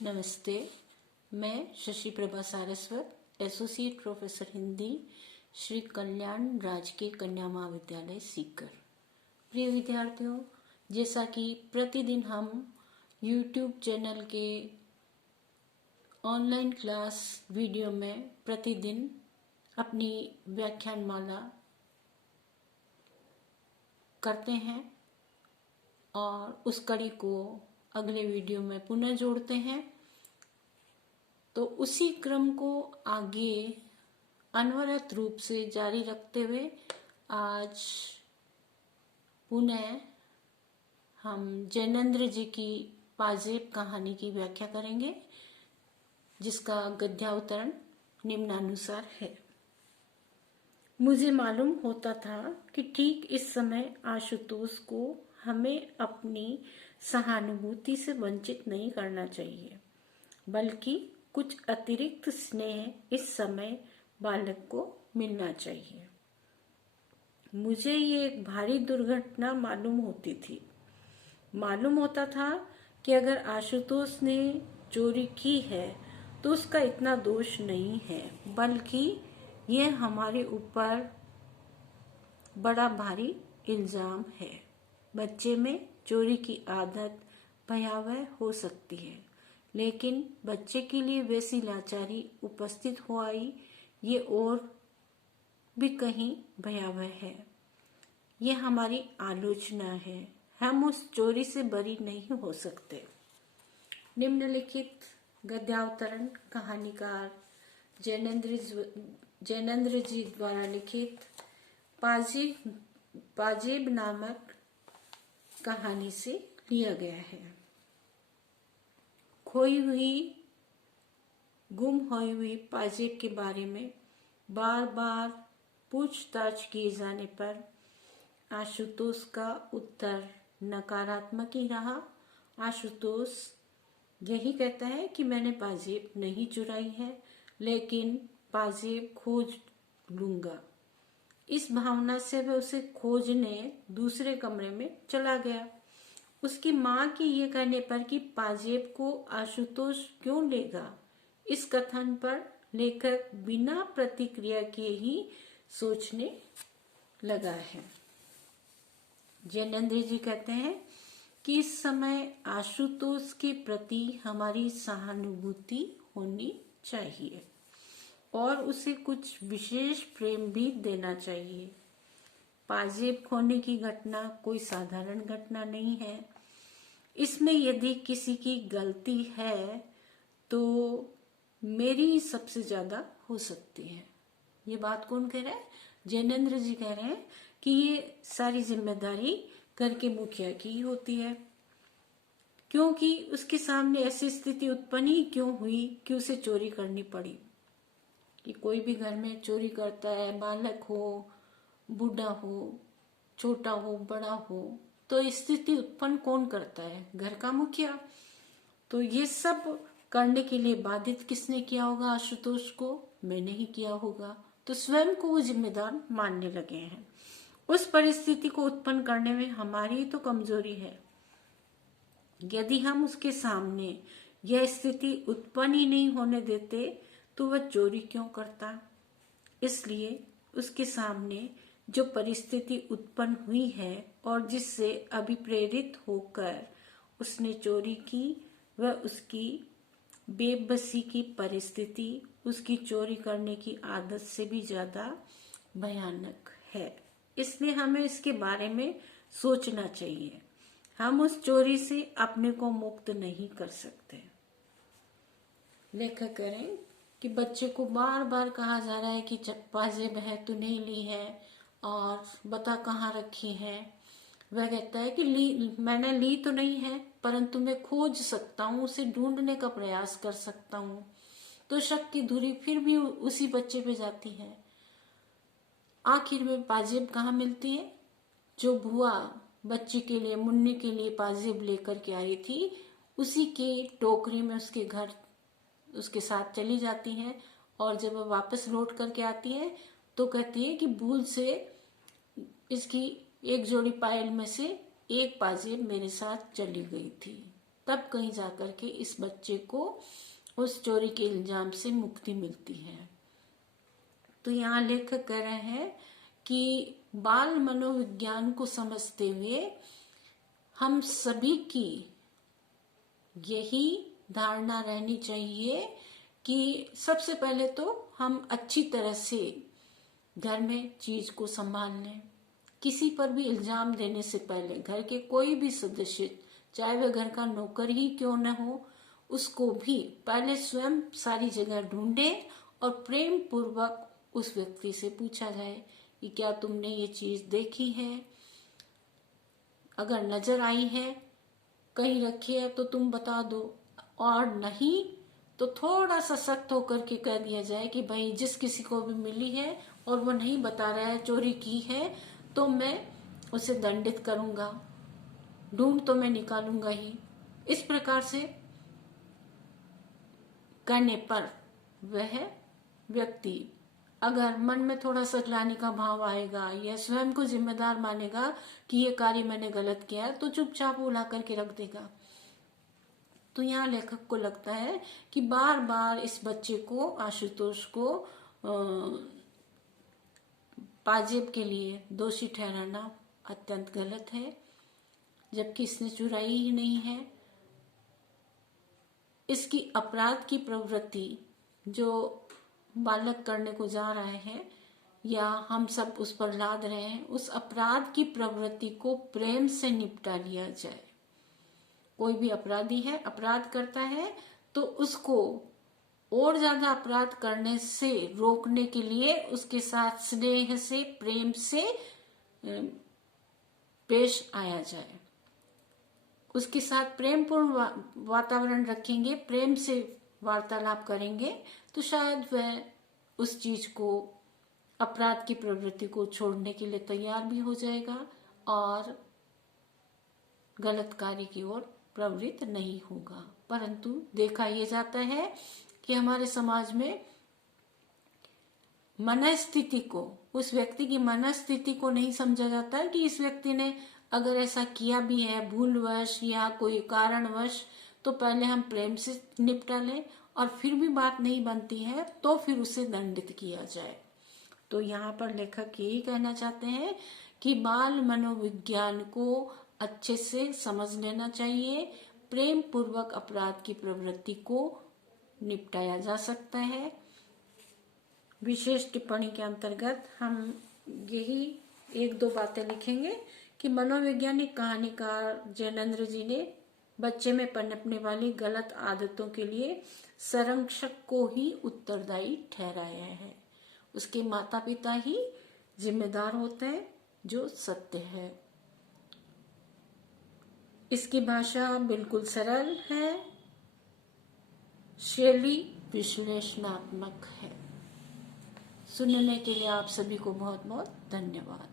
नमस्ते। मैं Shashi Prabha Saraswat, associate professor Hindi, Shri Kalyan राजकीय कन्या महाविद्यालय सीकर। प्रिय विद्यार्थियों, जैसा कि प्रतिदिन हम YouTube चैनल के ऑनलाइन क्लास वीडियो में प्रतिदिन अपनी व्याख्यानमाला करते हैं और उस कड़ी को अगले वीडियो में पुनः जोड़ते हैं, तो उसी क्रम को आगे अनवरत रूप से जारी रखते हुए आज पुनः हम जैनेन्द्र जी की पाजेब कहानी की व्याख्या करेंगे, जिसका गद्यावतरण निम्नानुसार है। मुझे मालूम होता था कि ठीक इस समय आशुतोष को हमें अपनी सहानुभूति से वंचित नहीं करना चाहिए, बल्कि कुछ अतिरिक्त स्नेह इस समय बालक को मिलना चाहिए। मुझे ये एक भारी दुर्घटना मालूम होती थी। मालूम होता था कि अगर आशुतोष ने चोरी की है तो उसका इतना दोष नहीं है, बल्कि यह हमारे ऊपर बड़ा भारी इल्जाम है। बच्चे में चोरी की आदत भयावह हो सकती है, लेकिन बच्चे के लिए वैसी लाचारी उपस्थित हो आई, ये और भी कहीं भयावह है। यह हमारी आलोचना है। हम उस चोरी से बरी नहीं हो सकते। निम्नलिखित गद्यावतरण कहानीकार जैनेन्द्र जी द्वारा लिखित पाजेब नामक कहानी से लिया गया है। खोई हुई, गुम हुई हुई पाजेब के बारे में बार बार पूछताछ किए जाने पर आशुतोष का उत्तर नकारात्मक ही रहा। आशुतोष यही कहता है कि मैंने पाजेब नहीं चुराई है, लेकिन पाजेब खोज लूंगा। इस भावना से वह उसे खोजने दूसरे कमरे में चला गया। उसकी माँ की ये कहने पर कि पाजेब को आशुतोष क्यों लेगा, इस कथन पर लेखक बिना प्रतिक्रिया किए ही सोचने लगा है। जैनेन्द्र जी कहते हैं कि इस समय आशुतोष के प्रति हमारी सहानुभूति होनी चाहिए और उसे कुछ विशेष प्रेम भी देना चाहिए। पाजेब खोने की घटना कोई साधारण घटना नहीं है। इसमें यदि किसी की गलती है तो मेरी सबसे ज्यादा हो सकती है। ये बात कौन कह रहा है? जैनेन्द्र जी कह रहे हैं कि ये सारी जिम्मेदारी घर के मुखिया की ही होती है, क्योंकि उसके सामने ऐसी स्थिति उत्पन्न ही क्यों हुई कि उसे चोरी करनी पड़ी। कि कोई भी घर में चोरी करता है, बालक हो, बूढ़ा हो, छोटा हो, बड़ा हो, तो स्थिति उत्पन्न कौन करता है? घर का मुखिया। तो ये सब करने के लिए बाधित किसने किया होगा? आशुतोष को। मैंने ही किया होगा। तो स्वयं को वो जिम्मेदार मानने लगे हैं। उस परिस्थिति को उत्पन्न करने में हमारी तो कमजोरी है। यदि हम उसके सामने यह स्थिति उत्पन्न ही नहीं होने देते तो वह चोरी क्यों करता? इसलिए उसके सामने जो परिस्थिति उत्पन्न हुई है और जिससे अभिप्रेरित होकर उसने चोरी की, वह उसकी बेबसी की परिस्थिति उसकी चोरी करने की आदत से भी ज्यादा भयानक है। इसलिए हमें इसके बारे में सोचना चाहिए। हम उस चोरी से अपने को मुक्त नहीं कर सकते। लेखक करें कि बच्चे को बार बार कहा जा रहा है कि पाजेब है, तू नहीं ली है और बता कहाँ रखी है। वह कहता है कि मैंने ली तो नहीं है, परंतु मैं खोज सकता हूँ, उसे ढूंढने का प्रयास कर सकता हूँ। तो शक की धुरी फिर भी उसी बच्चे पे जाती है। आखिर में पाजेब कहाँ मिलती है? जो बुआ बच्चे के लिए, मुन्नी के लिए पाजेब लेकर के आई थी, उसी के टोकरी में उसके घर उसके साथ चली जाती है। और जब वह वापस लौट करके आती है तो कहती है कि भूल से इसकी एक जोड़ी पायल में से एक पाजेब मेरे साथ चली गई थी। तब कहीं जाकर के इस बच्चे को उस चोरी के इल्जाम से मुक्ति मिलती है। तो यहाँ लेखक कह रहे हैं कि बाल मनोविज्ञान को समझते हुए हम सभी की यही धारणा रहनी चाहिए कि सबसे पहले तो हम अच्छी तरह से घर में चीज को संभाल लें। किसी पर भी इल्जाम देने से पहले घर के कोई भी सदस्य, चाहे वह घर का नौकर ही क्यों न हो, उसको भी पहले स्वयं सारी जगह ढूंढे और प्रेम पूर्वक उस व्यक्ति से पूछा जाए कि क्या तुमने ये चीज देखी है, अगर नजर आई है, कहीं रखी है तो तुम बता दो, और नहीं तो थोड़ा सा सख्त होकर के कह दिया जाए कि भाई जिस किसी को भी मिली है और वो नहीं बता रहा है चोरी की है तो मैं उसे दंडित करूंगा, ढूंढ तो मैं निकालूंगा ही। इस प्रकार से करने पर वह व्यक्ति अगर मन में थोड़ा सा ग्लानि का भाव आएगा या स्वयं को जिम्मेदार मानेगा कि ये कार्य मैंने गलत किया है, तो चुपचाप उला करके रख देगा। तो यहाँ लेखक को लगता है कि बार बार इस बच्चे को, आशुतोष को पाजेब के लिए दोषी ठहराना अत्यंत गलत है, जबकि इसने चुराई ही नहीं है। इसकी अपराध की प्रवृत्ति जो बालक करने को जा रहे हैं या हम सब उस पर लाद रहे हैं, उस अपराध की प्रवृत्ति को प्रेम से निपटा लिया जाए। कोई भी अपराधी है, अपराध करता है, तो उसको और ज्यादा अपराध करने से रोकने के लिए उसके साथ स्नेह से, प्रेम से पेश आया जाए। उसके साथ प्रेमपूर्ण वातावरण रखेंगे, प्रेम से वार्तालाप करेंगे, तो शायद वह उस चीज को, अपराध की प्रवृत्ति को छोड़ने के लिए तैयार भी हो जाएगा और गलत कार्य की ओर प्रवृत्त नहीं होगा। परंतु देखा यह जाता है कि हमारे समाज में मनस्थिति को, उस व्यक्ति की मनस्थिति को नहीं समझा जाता है कि इस व्यक्ति ने अगर ऐसा किया भी है भूलवश या कोई कारणवश, तो पहले हम प्रेम से निपटा लें और फिर भी बात नहीं बनती है तो फिर उसे दंडित किया जाए। तो यहाँ पर लेखक यही कहना चाहते हैं कि बाल मनोविज्ञान को अच्छे से समझ लेना चाहिए, प्रेम पूर्वक अपराध की प्रवृत्ति को निपटाया जा सकता है। विशेष टिप्पणी के अंतर्गत हम यही एक दो बातें लिखेंगे कि मनोवैज्ञानिक कहानीकार जैनेन्द्र जी ने बच्चे में पनपने वाली गलत आदतों के लिए संरक्षक को ही उत्तरदायी ठहराया है। उसके माता पिता ही जिम्मेदार होते हैं, जो सत्य है। इसकी भाषा बिल्कुल सरल है, शैली विश्लेषणात्मक है। सुनने के लिए आप सभी को बहुत बहुत धन्यवाद।